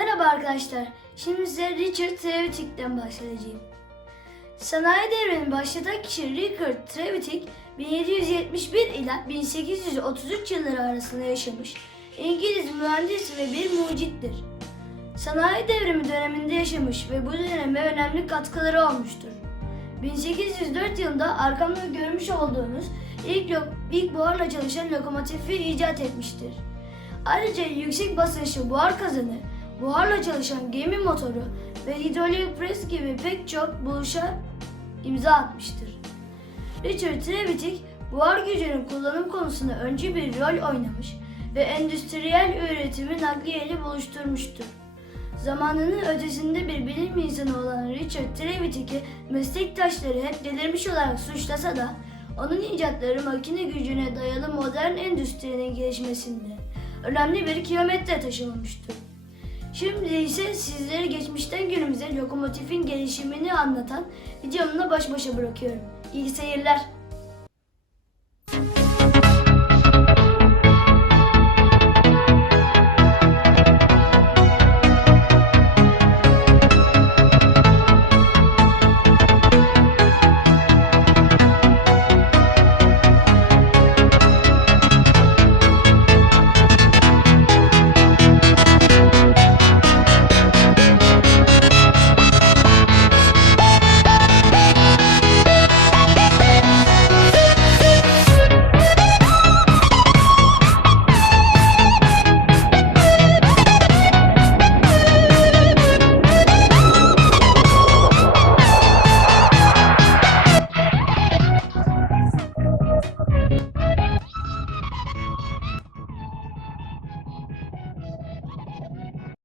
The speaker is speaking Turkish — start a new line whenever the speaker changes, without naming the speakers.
arkadaşlar. Şimdi size Richard Trevithick'ten bahsedeceğim. Sanayi devrinin başlatan kişi Richard Trevithick 1771 ile 1833 yılları arasında yaşamış İngiliz mühendis ve bir mucittir. Sanayi devrimi döneminde yaşamış ve bu döneme önemli katkıları olmuştur. 1804 yılında arkamda görmüş olduğunuz ilk, ilk buharla çalışan lokomotifi icat etmiştir. Ayrıca yüksek basınçlı buhar kazanı, buharla çalışan gemi motoru ve hidrolik pres gibi pek çok buluşa imza atmıştır. Richard Trevithick buhar gücünün kullanım konusunda öncü bir rol oynamış ve endüstriyel üretimi nakliyeyle buluşturmuştur. Zamanının ötesinde bir bilim insanı olan Richard Trevithick'i meslektaşları hep delirmiş olarak suçlasa da onun icatları makine gücüne dayalı modern endüstrinin gelişmesinde önemli bir kilometre taşı olmuştur. Şimdi ise sizleri geçmişten günümüze lokomotifin gelişimini anlatan videomla baş başa bırakıyorum. İyi seyirler.